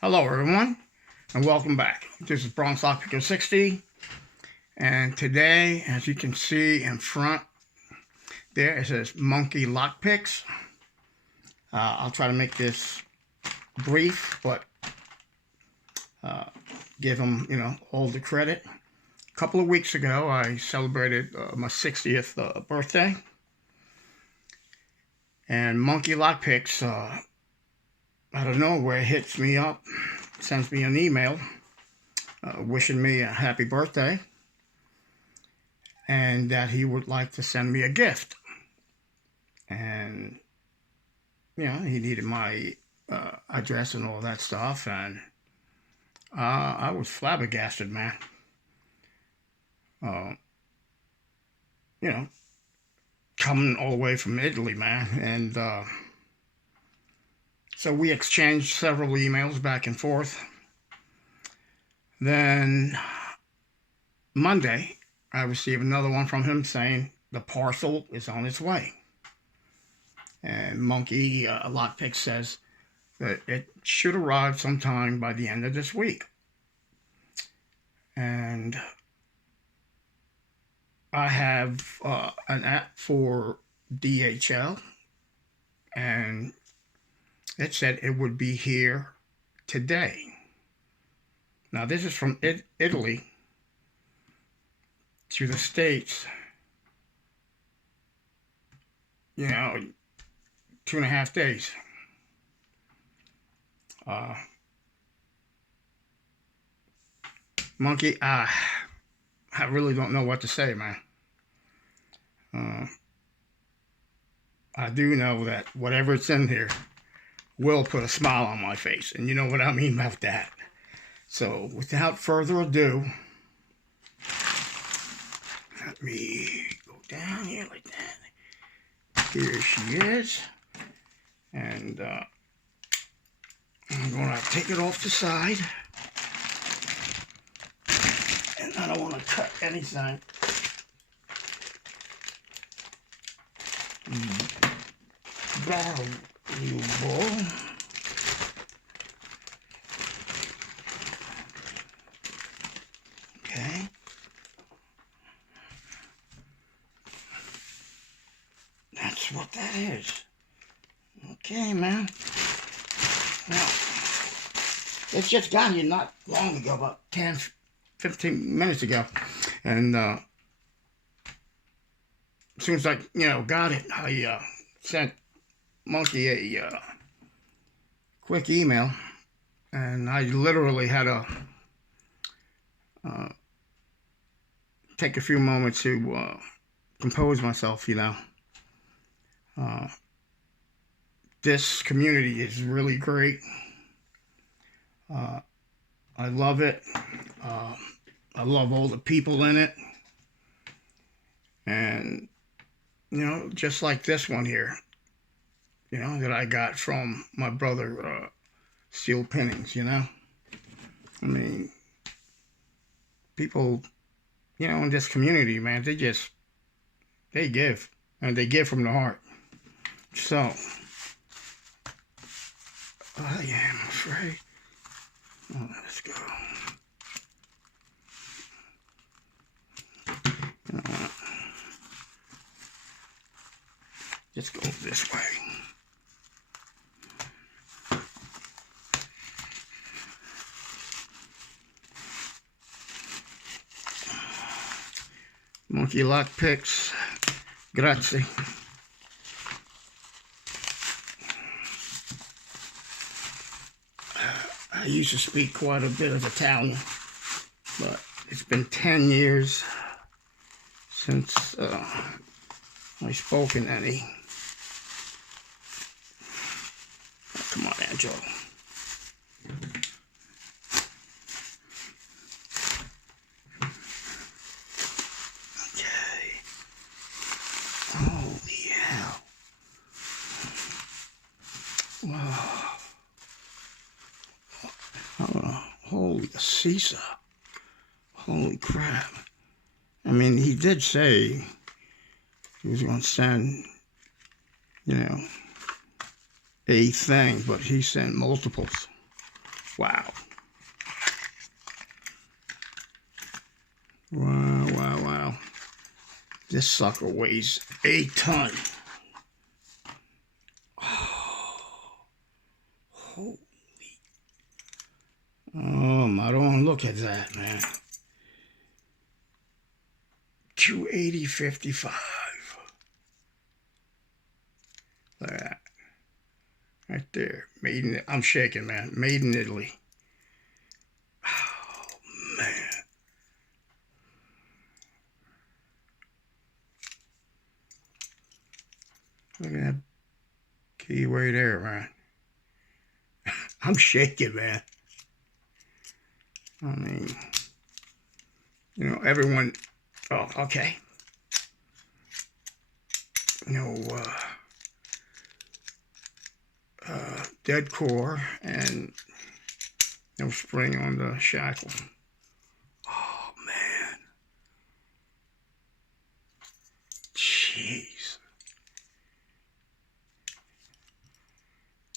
Hello everyone, and welcome back. This is Bronx Lockpicks 60, and today, as you can see in front, there it says Monkey Lockpicks. I'll try to make this brief, but give them, all the credit. A couple of weeks ago, I celebrated my 60th birthday, and Monkey Lockpicks, out of nowhere, hits me up, sends me an email wishing me a happy birthday and that he would like to send me a gift. And, he needed my address and all that stuff. And I was flabbergasted, man. Coming all the way from Italy, man. And so we exchanged several emails back and forth. Then Monday, I received another one from him saying the parcel is on its way. And Monkey Lockpick says that it should arrive sometime by the end of this week. And I have an app for DHL, and it said it would be here today. Now, this is from Italy to the States, 2.5 days. Monkey, I really don't know what to say, man. I do know that whatever's in here will put a smile on my face, and you know what I mean about that. So, without further ado, let me go down here like that. Here she is. And I'm going to take it off the side. And I don't want to cut anything. Valuable. Okay. That's what that is. Okay, man. Now, it's just got here not long ago, about 10, 15 minutes ago. And as soon as I, got it, I sent Monkey a quick email. And I literally had to take a few moments to compose myself, This community is really great. I love it. I love all the people in it. And, just like this one here, that I got from my brother, Steel Pinnings, I mean, people, in this community, man, they give. And they give from the heart. So, I am afraid. Oh, let's go. You know what? Let's go this way. Monkey Lockpicks. Grazie. I used to speak quite a bit of Italian, but it's been 10 years since I spoken any. Oh, come on, Angelo. Okay. Holy hell. Wow. Holy Caesar. Holy crap. I mean, he did say he was going to send, a thing, but he sent multiples. Wow. Wow, wow, wow. This sucker weighs a ton. Oh, holy. I don't want to look at that, man. 280.55. Look at that. Right there. Made in, I'm shaking, man. Made in Italy. Oh, man. Look at that keyway there, man. I'm shaking, man. I mean, you know, everyone. Oh, okay. No, dead core and no spring on the shackle. Oh, man. Jeez.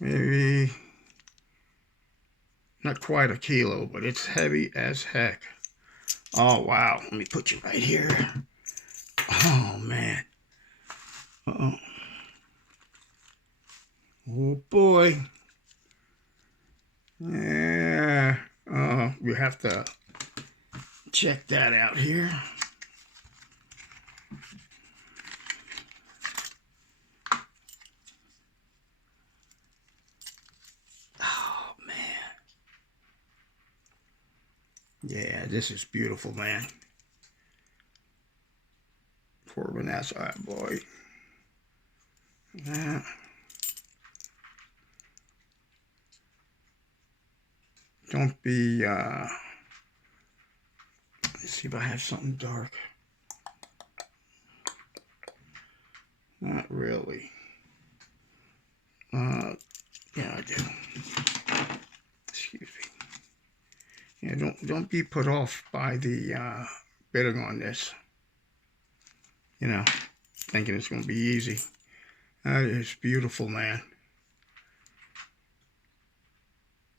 Maybe not quite a kilo, but it's heavy as heck. Oh, wow. Let me put you right here. Oh, man. Uh-oh. Oh, boy. Yeah. We have to check that out here. Oh, man. Yeah, this is beautiful, man. Corbin, that's all right, boy. Yeah. Don't be, let's see if I have something dark. Not really. Yeah, I do. Excuse me. Yeah, don't be put off by the bidding on this. You know, thinking it's going to be easy. That is beautiful, man.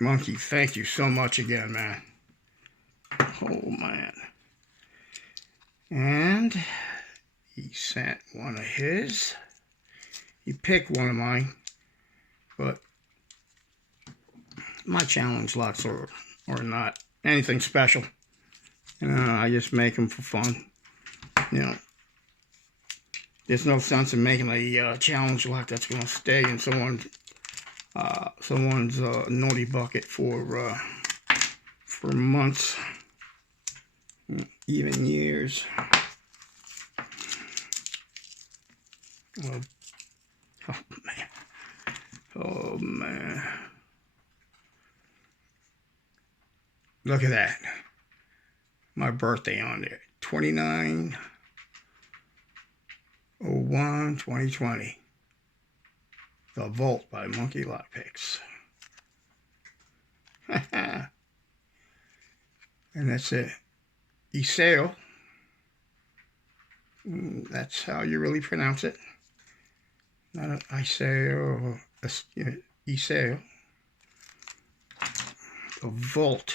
Monkey, thank you so much again, man. Oh, man. And he sent one of his. He picked one of mine, but my challenge locks are not anything special. You know, I just make them for fun. You know, there's no sense in making a challenge lock that's going to stay in someone's naughty bucket for months, even years. Oh, oh man. Oh man. Look at that. My birthday on there. 29/01/2020. The Vault by Monkey Lockpicks. And that's it. Iseo. That's how you really pronounce it. Not an Iseo. Iseo. The Vault.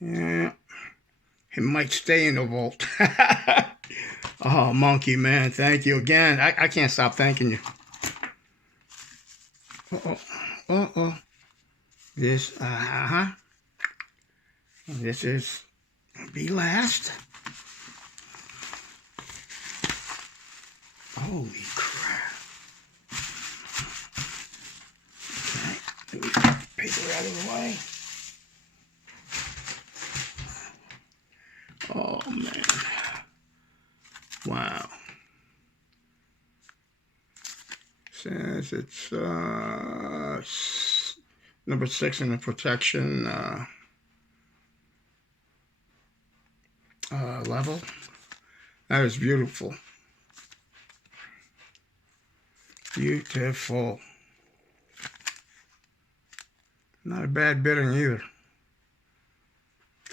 Yeah. It might stay in the vault. Oh, Monkey, man. Thank you again. I can't stop thanking you. Uh-oh. Uh-oh. This, This is be last. Holy crap. Okay. Let me get the paper out of the way. Oh, man. Wow. Says it's number 6 in the protection level. That is beautiful. Beautiful. Not a bad bidding either.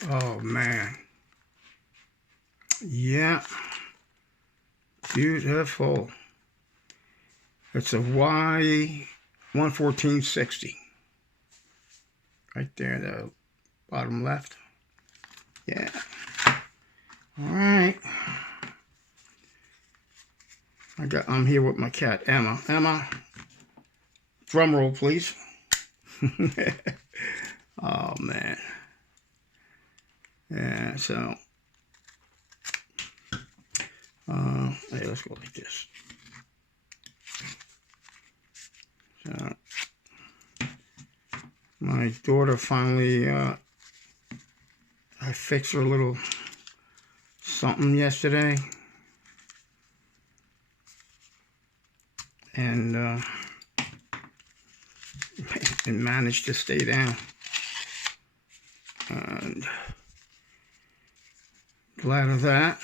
Oh, man. Yeah. Beautiful. It's a Y 11460. right there, the bottom left. Yeah. All right. I'm here with my cat, Emma. Emma, drum roll, please. Oh, man. Yeah, so, hey, let's go like this. So, my daughter finally, I fixed her a little something yesterday. And it managed to stay down. And glad of that.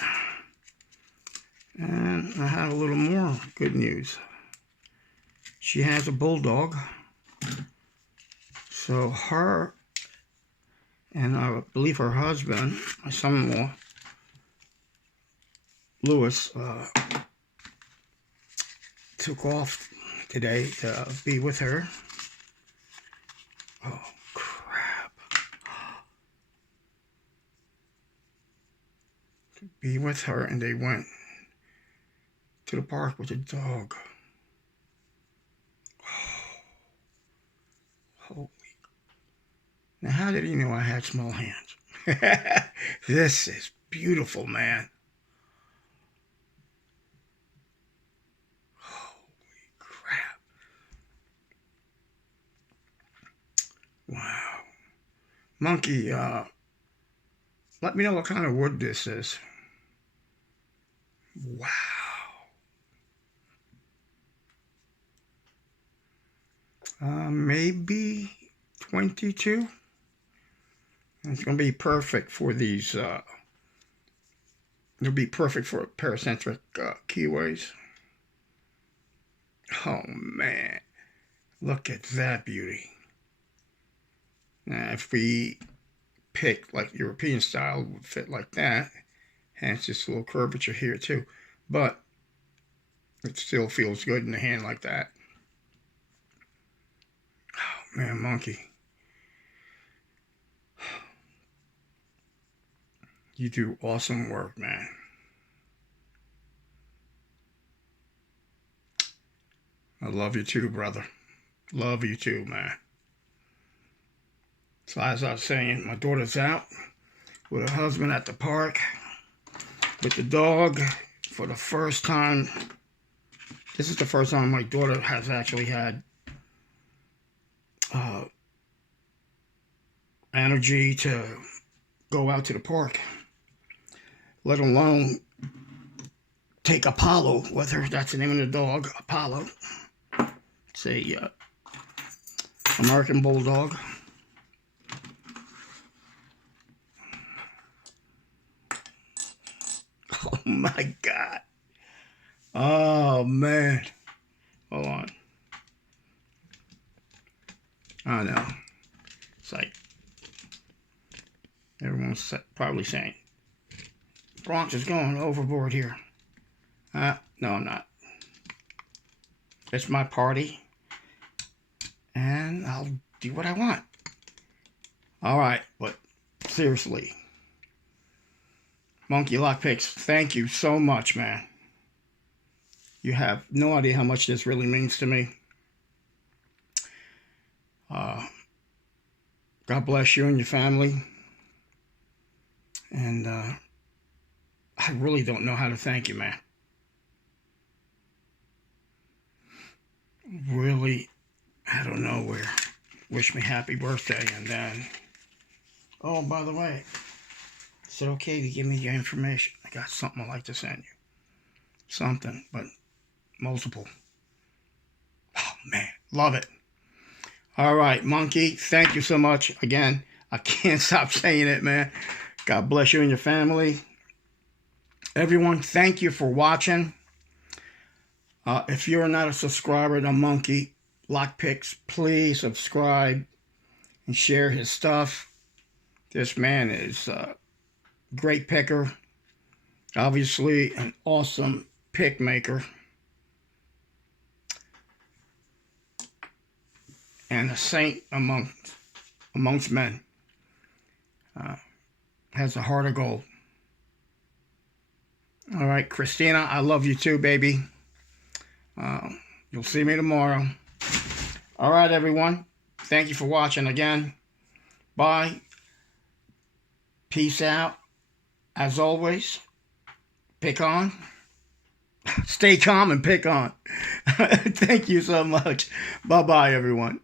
And I have a little more good news. She has a bulldog. So her and I believe her husband, my son-in-law, Lewis, took off today to be with her. Oh, crap. To be with her, and they went to the park with the dog. Holy. Now, how did he know I had small hands? This is beautiful, man. Holy crap. Wow. Monkey, let me know what kind of wood this is. Wow. Maybe 22. It's going to be perfect for these, it'll be perfect for paracentric keyways. Oh, man. Look at that beauty. Now, if we pick like European style, it would fit like that. Hence this little curvature here too. But it still feels good in the hand like that. Oh, man, Monkey. You do awesome work, man. I love you too, brother. Love you too, man. So as I was saying, my daughter's out with her husband at the park with the dog for the first time. This is the first time my daughter has actually had energy to go out to the park, let alone take Apollo with her. That's the name of the dog, Apollo. It's a American Bulldog. Oh my God. Oh man. Hold on. I know. It's like everyone's probably saying, Bronx is going overboard here. No, I'm not. It's my party, and I'll do what I want. All right, but seriously, Monkey Lockpicks, thank you so much, man. You have no idea how much this really means to me. God bless you and your family. And I really don't know how to thank you, man. Really, out of nowhere, wish me happy birthday, and then, oh, by the way, is it okay to give me your information? I got something I'd like to send you. Something, but multiple. Oh, man, love it. All right, Monkey, thank you so much. Again, I can't stop saying it, man. God bless you and your family. Everyone, thank you for watching. If you're not a subscriber to Monkey Lockpicks, please subscribe and share his stuff. This man is a great picker. Obviously, an awesome pick maker. And a saint among amongst men. Has a heart of gold. All right, Christina, I love you too, baby. You'll see me tomorrow. All right, everyone. Thank you for watching again. Bye. Peace out. As always, pick on. Stay calm and pick on. Thank you so much. Bye-bye, everyone.